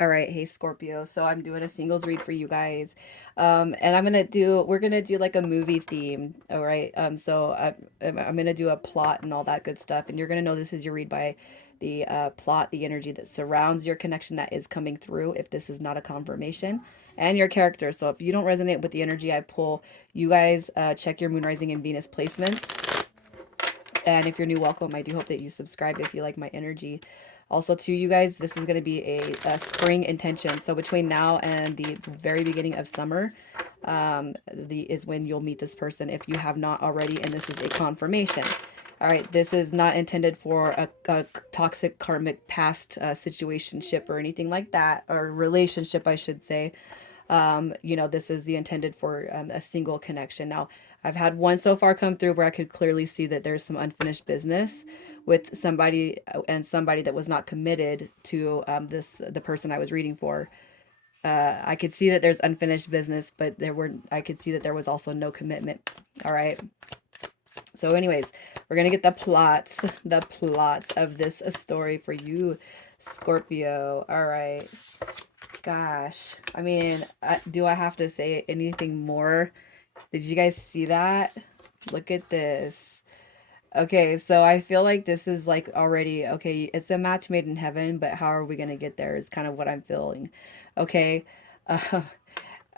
All right, hey Scorpio. So I'm doing a singles read for you guys. And we're gonna do like a movie theme. All right. I'm gonna do a plot and all that good stuff. And you're gonna know this is your read by the plot, the energy that surrounds your connection that is coming through, if this is not a confirmation, and your character. So if you don't resonate with the energy I pull, you guys check your moon, rising, and Venus placements. And if you're new, welcome. I do hope that you subscribe if you like my energy. Also, to you guys, this is going to be a spring intention. So between now and the very beginning of summer, is when you'll meet this person if you have not already, and this is a confirmation. All right, this is not intended for a toxic karmic past situationship or anything like that, or relationship, I should say. This is the intended for a single connection. Now, I've had one so far come through where I could clearly see that there's some unfinished business with somebody, and somebody that was not committed to the person I was reading for. I could see that there's unfinished business, but I could see that there was also no commitment. All right. So, anyways, we're gonna get the plots of this story for you, Scorpio. All right. Gosh, I mean, do I have to say anything more? Did you guys see that? Look at this. Okay, so I feel like this is like already, okay, it's a match made in heaven, but how are we gonna get there is kind of what I'm feeling. Okay. Uh,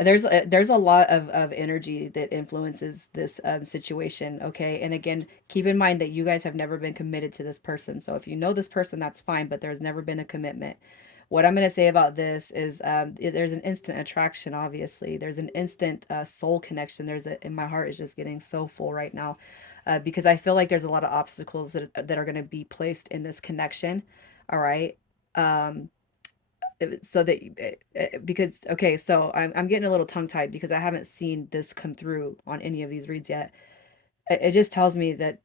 there's a lot of energy that influences this situation. Okay, and again, keep in mind that you guys have never been committed to this person. So if you know this person, that's fine, but there's never been a commitment. What I'm going to say about this is there's an instant attraction. Obviously, there's an instant soul connection. And my heart is just getting so full right now, because I feel like there's a lot of obstacles that are going to be placed in this connection. All right. Um, so that because okay, so I'm getting a little tongue tied because I haven't seen this come through on any of these reads yet. It just tells me that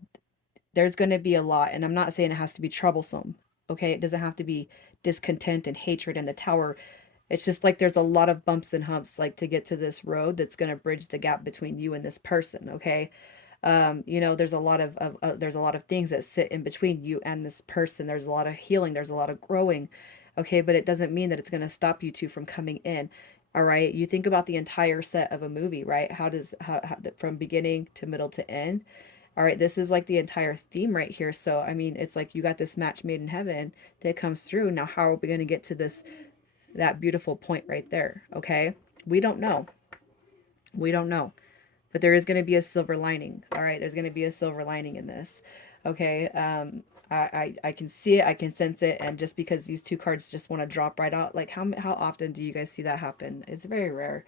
there's going to be a lot, and I'm not saying it has to be troublesome. Okay, it doesn't have to be discontent and hatred in the tower. It's just like there's a lot of bumps and humps like to get to this road that's going to bridge the gap between you and this person. Okay. There's a lot there's a lot of things that sit in between you and this person. There's a lot of healing, there's a lot of growing. Okay, but it doesn't mean that it's going to stop you two from coming in. All right, you think about the entire set of a movie, right? How from beginning to middle to end. All right, this is like the entire theme right here. So I mean, it's like you got this match made in heaven that comes through. Now how are we going to get to this that beautiful point right there? Okay, we don't know. We don't know, but there is going to be a silver lining. All right, there's going to be a silver lining in this. Okay. I can see it, I can sense it, and just because these two cards just want to drop right out, like how often do you guys see that happen? It's very rare.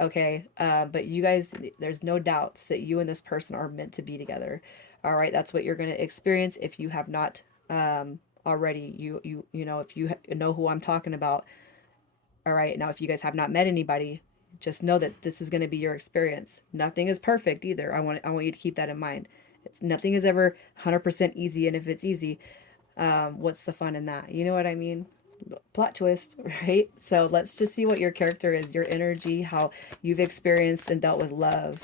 Okay. But you guys, there's no doubts that you and this person are meant to be together. All right, that's what you're going to experience if you have not already. If you know who I'm talking about. All right, now if you guys have not met anybody, just know that this is going to be your experience. Nothing is perfect either. I want you to keep that in mind. It's nothing is ever 100% easy, and if it's easy, what's the fun in that? You know what I mean? Plot twist, right? So let's just see what your character is, your energy, how you've experienced and dealt with love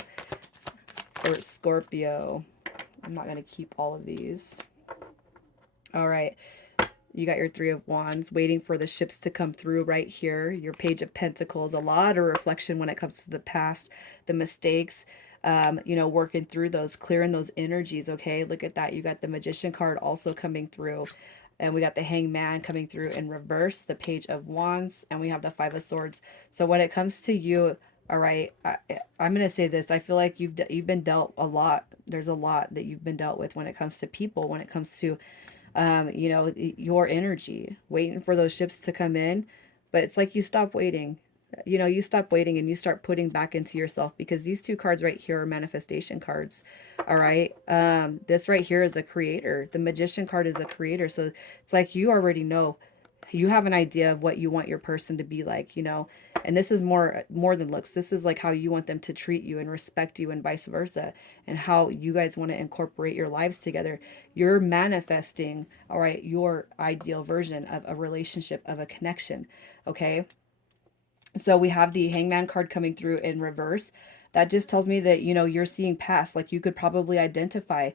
for Scorpio. I'm not going to keep all of these. All right. You got your Three of Wands, waiting for the ships to come through right here. Your Page of Pentacles, a lot of reflection when it comes to the past, the mistakes, working through those, clearing those energies. Okay, look at that. You got the Magician card also coming through. And we got the Hangman coming through in reverse, the Page of Wands, and we have the Five of Swords. So when it comes to you, all right, I'm gonna say this. I feel like you've been dealt a lot. There's a lot that you've been dealt with when it comes to people, when it comes to your energy, waiting for those ships to come in. But it's like you stop waiting. You stop waiting and you start putting back into yourself, because these two cards right here are manifestation cards. All right. This right here is a creator. The Magician card is a creator. So it's like you already know, you have an idea of what you want your person to be like, and this is more than looks. This is like how you want them to treat you and respect you, and vice versa, and how you guys want to incorporate your lives together. You're manifesting, all right, your ideal version of a relationship, of a connection. Okay, so we have the Hangman card coming through in reverse. That just tells me that you're seeing past. Like you could probably identify,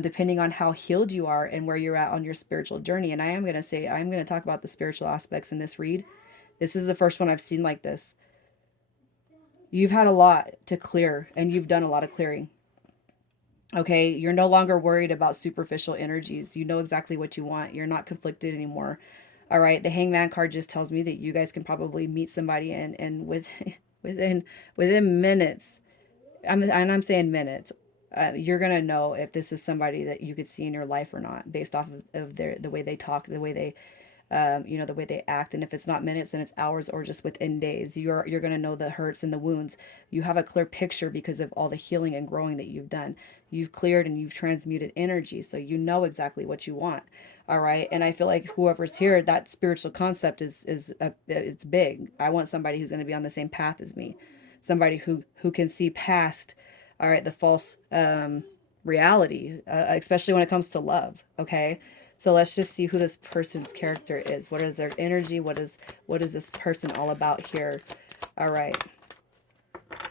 depending on how healed you are and where you're at on your spiritual journey. And I'm going to talk about the spiritual aspects in this read, This is the first one I've seen like this. You've had a lot to clear and you've done a lot of clearing. Okay, you're no longer worried about superficial energies. You know exactly what you want. You're not conflicted anymore. All right, the Hangman card just tells me that you guys can probably meet somebody and with within within minutes. I'm saying minutes. You're gonna know if this is somebody that you could see in your life or not, based off of their the way they talk, the way they the way they act. And if it's not minutes, then it's hours or just within days. You're gonna know the hurts and the wounds. You have a clear picture because of all the healing and growing that you've done. You've cleared and you've transmuted energy, so you know exactly what you want. All right, and I feel like whoever's here, that spiritual concept it's big. I want somebody who's gonna be on the same path as me, somebody who can see past, all right, the false reality, especially when it comes to love. Okay, so let's just see who this person's character is. What is their energy? What is this person all about here? All right.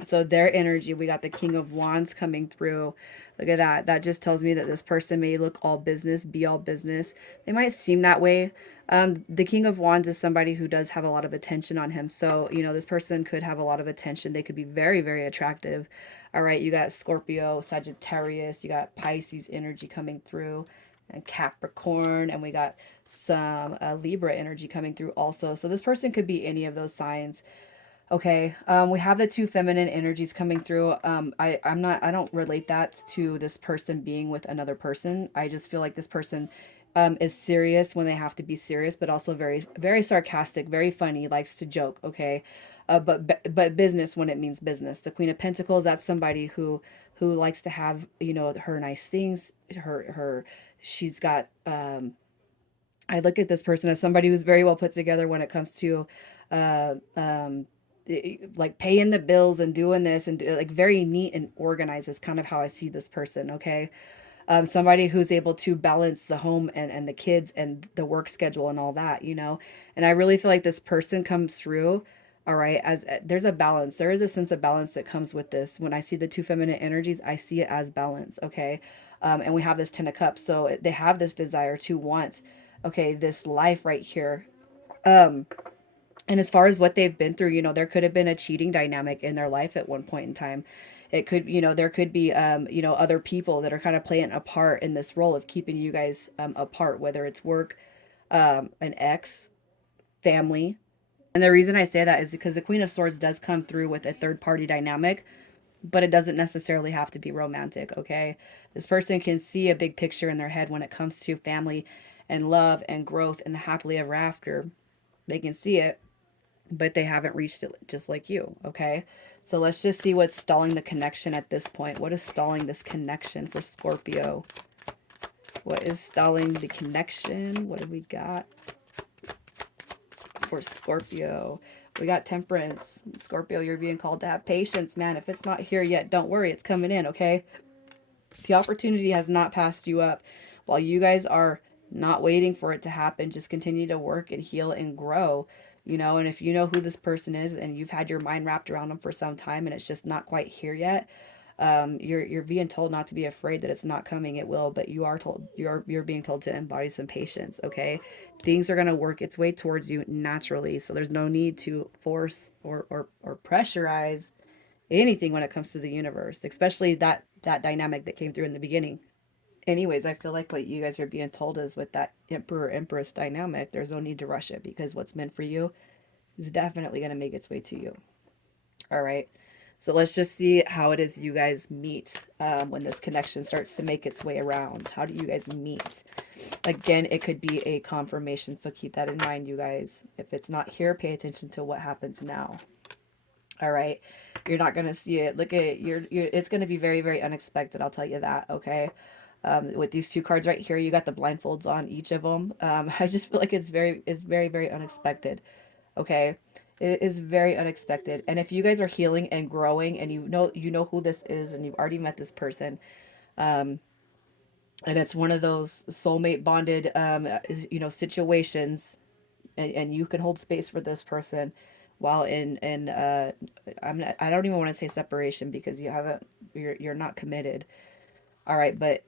So their energy, we got the King of Wands coming through. Look at that. That just tells me that this person may look all business, be all business. They might seem that way. The King of Wands is somebody who does have a lot of attention on him. So, this person could have a lot of attention. They could be very, very attractive. All right, you got Scorpio, Sagittarius, you got Pisces energy coming through, and Capricorn, and we got some Libra energy coming through also. So this person could be any of those signs. Okay, we have the two feminine energies coming through. I don't relate that to this person being with another person. I just feel like this person is serious when they have to be serious, but also very, very sarcastic, very funny, likes to joke. Okay, but business when it means business. The Queen of Pentacles, that's somebody who likes to have her nice things. She's got. I look at this person as somebody who's very well put together when it comes to uh, um, like paying the bills and doing this and like very neat and organized is kind of how I see this person. Okay. Somebody who's able to balance the home and the kids and the work schedule and all that. And I really feel like this person comes through. All right, as there's a balance, there is a sense of balance that comes with this. When I see the two feminine energies, I see it as balance. Okay, and we have this Ten of Cups, so they have this desire to want, okay, this life right here. Um, and as far as what they've been through, there could have been a cheating dynamic in their life at one point in time. It could, there could be, other people that are kind of playing a part in this role of keeping you guys apart, whether it's work, an ex, family. And the reason I say that is because the Queen of Swords does come through with a third party dynamic, but it doesn't necessarily have to be romantic. Okay. This person can see a big picture in their head when it comes to family and love and growth and the happily ever after. They can see it, but they haven't reached it just like you. Okay. So let's just see what's stalling the connection at this point. What is stalling this connection for Scorpio? What is stalling the connection? What do we got for Scorpio? We got Temperance. Scorpio, you're being called to have patience, man. If it's not here yet, don't worry. It's coming in, okay? The opportunity has not passed you up. While you guys are not waiting for it to happen, just continue to work and heal and grow. And if you know who this person is and you've had your mind wrapped around them for some time and it's just not quite here yet, you're being told not to be afraid that it's not coming. It will, but you're being told to embody some patience. Okay, things are gonna work its way towards you naturally, so there's no need to force or pressurize anything when it comes to the universe, especially that dynamic that came through in the beginning. Anyways, I feel like what you guys are being told is with that emperor empress dynamic, there's no need to rush it because what's meant for you is definitely going to make its way to you. All right. So let's just see how it is you guys meet when this connection starts to make its way around. How do you guys meet? Again, it could be a confirmation, so keep that in mind, you guys. If it's not here, pay attention to what happens now. All right. You're not going to see it. Look at you're it's going to be very, very unexpected. I'll tell you that. Okay. With these two cards right here, you got the blindfolds on each of them. I just feel like it's very, very unexpected. Okay. It is very unexpected. And if you guys are healing and growing and you know who this is and you've already met this person, um, and it's one of those soulmate bonded situations, and you can hold space for this person while in I don't even want to say separation because you're not committed. All right, but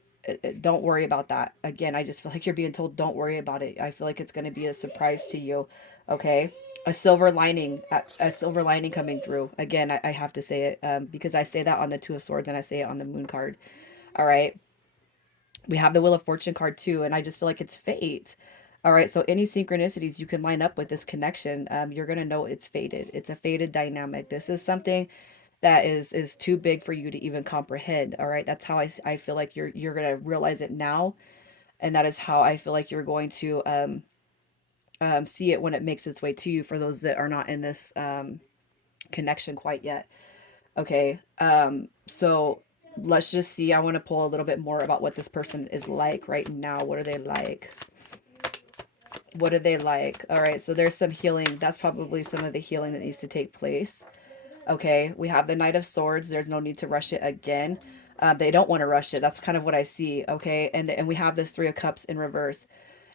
don't worry about that. Again, I just feel like you're being told don't worry about it. I feel like it's going to be a surprise to you. Okay? a silver lining, a silver lining coming through. Again, I have to say it, because I say that on the Two of Swords and I say it on the Moon card. All right. We have the Wheel of Fortune card too, and I just feel like it's fate. All right, so any synchronicities you can line up with this connection, you're gonna know it's fated. It's a fated dynamic. This is something that is too big for you to even comprehend. All right, that's how I feel like you're gonna realize it now, and that is how I feel like you're going to see it when it makes its way to you. For those that are not in this connection quite yet. Okay. So let's just see. I want to pull a little bit more about what this person is like right now. What are they like? What are they like? All right. So there's some healing. That's probably some of the healing that needs to take place. Okay. We have the Knight of Swords. There's no need to rush it again. They don't want to rush it. That's kind of what I see. Okay. And we have this Three of Cups in reverse.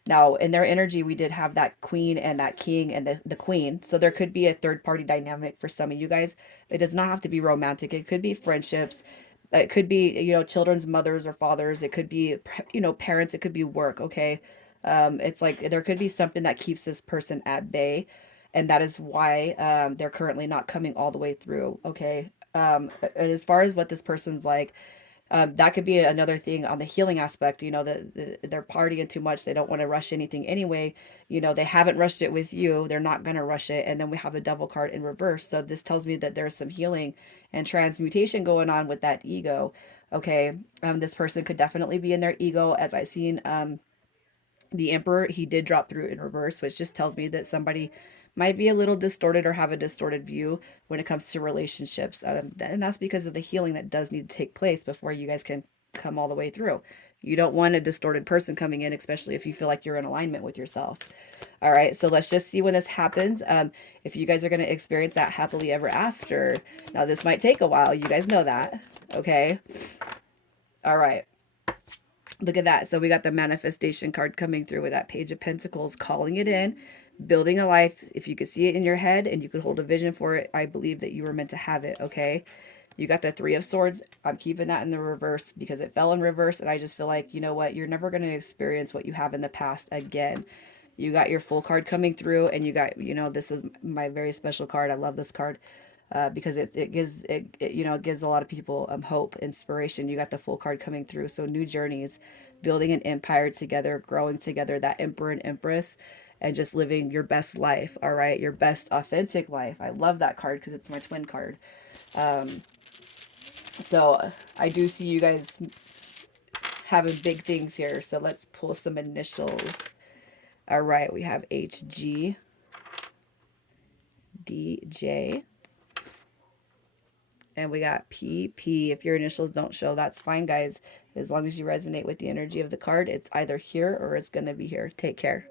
Now, in their energy, we did have that queen and that king and the queen. So there could be a third party dynamic for some of you guys. It does not have to be romantic. It could be friendships. It could be, children's mothers or fathers. It could be, parents. It could be work. Okay. It's like there could be something that keeps this person at bay. And that is why they're currently not coming all the way through. Okay. And as far as what this person's like, that could be another thing on the healing aspect. They're partying too much. They don't want to rush anything anyway. They haven't rushed it with you. They're not going to rush it. And then we have the Devil card in reverse. So this tells me that there's some healing and transmutation going on with that ego. Okay. This person could definitely be in their ego, as I seen. The Emperor, he did drop through in reverse, which just tells me that somebody might be a little distorted or have a distorted view when it comes to relationships. And that's because of the healing that does need to take place before you guys can come all the way through. You don't want a distorted person coming in, especially if you feel like you're in alignment with yourself. All right, so let's just see when this happens. If you guys are going to experience that happily ever after. Now, this might take a while. You guys know that. Okay. All right. Look at that. So we got the manifestation card coming through with that Page of Pentacles, calling it in, building a life. If you could see it in your head and you could hold a vision for it, I believe that you were meant to have it, okay? You got the Three of Swords. I'm keeping that in the reverse because it fell in reverse, and I just feel like, you know what? You're never going to experience what you have in the past again. You got your Full card coming through, and you got, this is my very special card. I love this card. Because it gives it gives a lot of people hope, inspiration. You got the Full card coming through, so new journeys, building an empire together, growing together, that Emperor and Empress, and just living your best life. All right, your best authentic life. I love that card because it's my twin card. So I do see you guys having big things here. So let's pull some initials. All right, we have HG, DJ, and we got PP. If your initials don't show, that's fine, guys. As long as you resonate with the energy of the card, it's either here or it's going to be here. Take care.